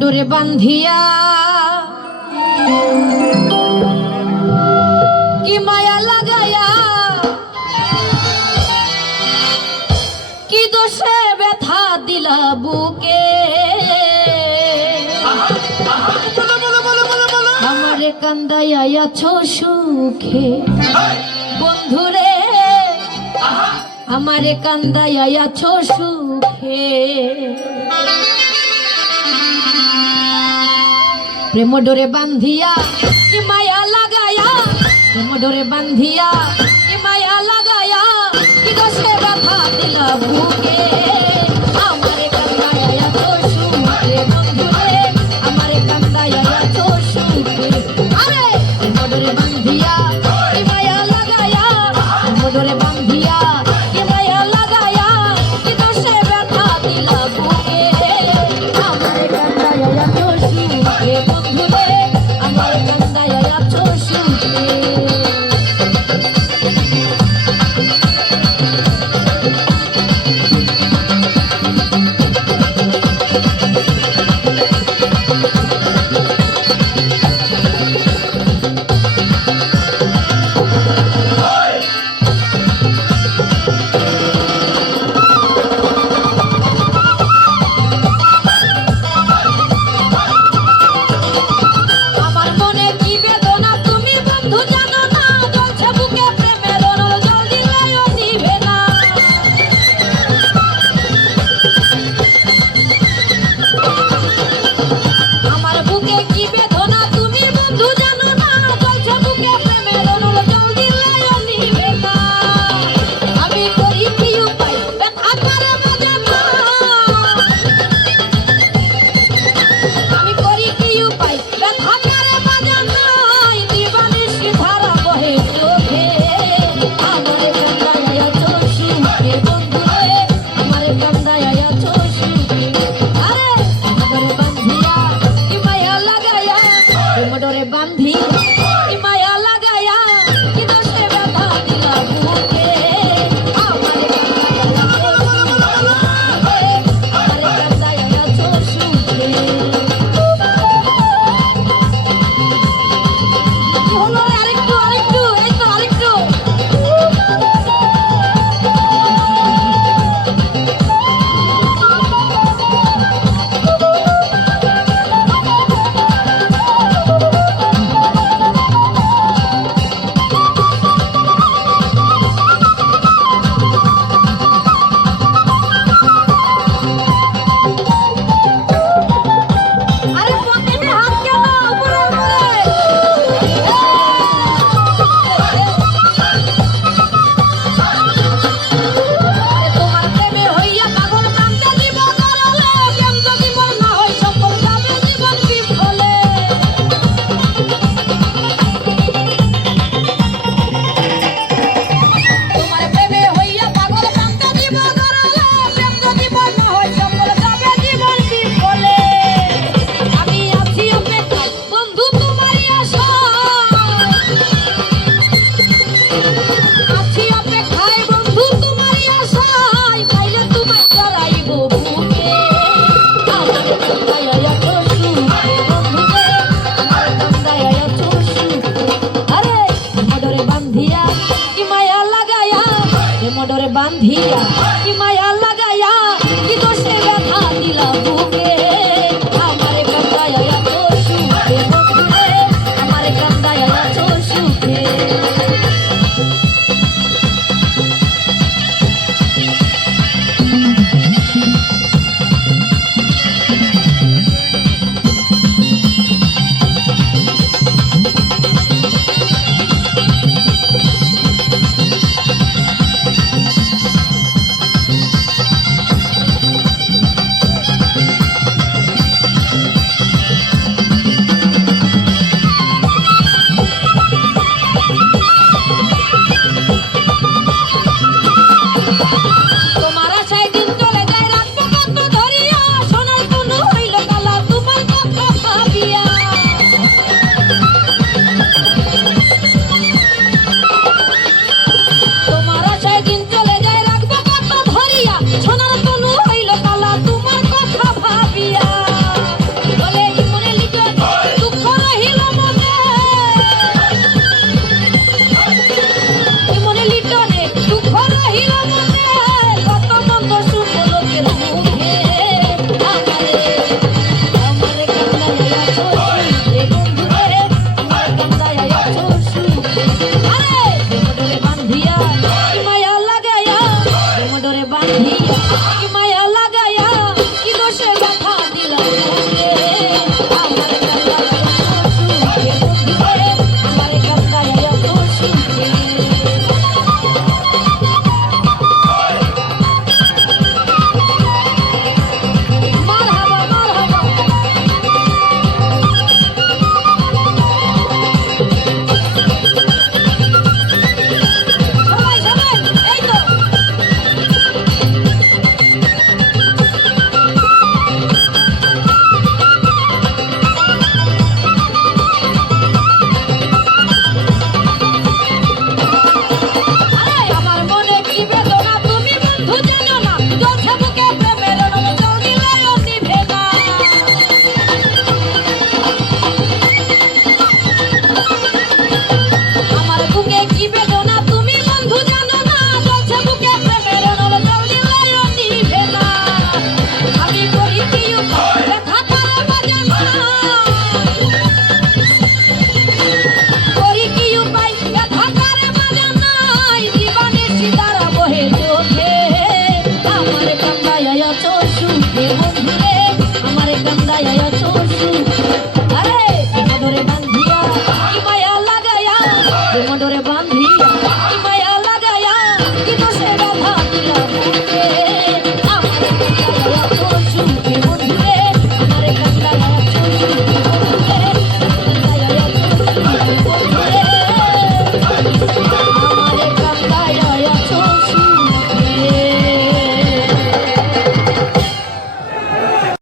ডোরে বান্ধিয়া কি মায়া লাগায়া কি দোষে ব্যথা দিলা বুকে আমারে কান্দাইয়া আছো সুখে বন্ধুরে আমারে কান্দাইয়া আছো সুখে প্রেম ডোরে বান্ধিয়া কি মায়া লাগায়া প্রেম ডোরে বান্ধিয়া কি মায়া লাগায়া কি দোষে ব্যথা দিলা বুকে আমারে কান্দাইয়া আছো সুখে বন্ধুরে আমারে কান্দাইয়া আছো সুখে আরে প্রেম ডোরে বান্ধিয়া কি মায়া লাগায়া প্রেম ডোরে বান্ধিয়া কি মায়া লাগায়া কি দোষে ব্যথা দিলা বুকে আমারে কান্দাইয়া আছো সুখে বন্ধুরে আমারে কান্দাইয়া আছো সুখে আমার মনে কি বেদনা তুমি বন্ধু জানো না জ্বলছে বুকে প্রেমের অনল জল দিলেও নিভে না আমার বুকে কি বেদনা তুমি বন্ধু জানো না জ্বলছে বুকে প্রেমের অনল জল দিলেও নিভে না আমি করি কি উপায় ব্যথা করে বাজানো আমি করি কি উপায় ব্যথা করে বাজানাই দিবানিশি ধারা বহে চোখে আমারে কান্দাইয়া আছো সুখে বন্ধুরে আমারে কান্দাইয়া আছো সুখে আরে আমারে বান্ধিয়া কি মায়া লাগায়া মোডরে বান্ধিয়া কি মায়া লাগায়া কি দোষে ব্যথা দিলা বুকে আমারে কান্দাইয়া আছো সুখে আমারে কান্দাইয়া আছো সুখে কি হলো আরেকটু আরেকটু এই তো আরেকটু আরে পকেটে হাত কেন উপরে উপরে আরে তোমার প্রেমে হইয়া পাগল কান্দে দিব করলে প্রেম যদি মন না হয় সফল যাবে জীবন বিফলে তোমার প্রেমে হইয়া পাগল কান্দে দিব করলে প্রেম যদি মন না হয় সফল যাবে জীবন বিফলে আমি আছি অপেক্ষায় বন্ধু তোমারই আশায় আছি অপেক্ষায় বন্ধু তোমারই আশায় পাইলে তোমার জড়াইব বুকে আমারে কান্দাইয়া আছো সুখে বন্ধুরে আমারে কান্দাইয়া আছো সুখে আরে মোডরে বান্ধিয়া কি মায়া লাগায়া মোডরে বান্ধিয়া কি মায়া লাগায়া কি দোষে ব্যথা দিলা বুকে আমারে কান্দাইয়া আছো সুখে বন্ধুরে আমারে কান্দাইয়া আছো সুখে কি মায়া লাগায়া কি দোষে ব্যথা দিলা বুকে আমার কান্দায় সুখে বন্ধুরে আমার কান্দায় এত সুখে মারহাবা মারহাবা সবাই সবাই এই তো আরে আমার মনে কি বেদনা তুমি বন্ধু জানো না জ্বলছে বুকে প্রেমের রঙ জল দিলেও নিভে না আমার বুকে কি বেদনা তুমি বন্ধু জানো না জ্বলছে বুকে প্রেমের রঙ জল দিলেও নিভে না আমি করি কি উপায় ব্যথা করে বাজানা করি কি উপায় ব্যথা করে বাজানাই জীবনে সিতারা বহে চোখে আমার কান্দায় আছো সুখে বন্ধুরে আমার কান্দায় আছো সুখে আরে মধুরে বান্ধিয়া কি মায়া লাগায়া মধুরে বান্ধিয়া কি মায়া লাগায়া কি দোষে ব্যথা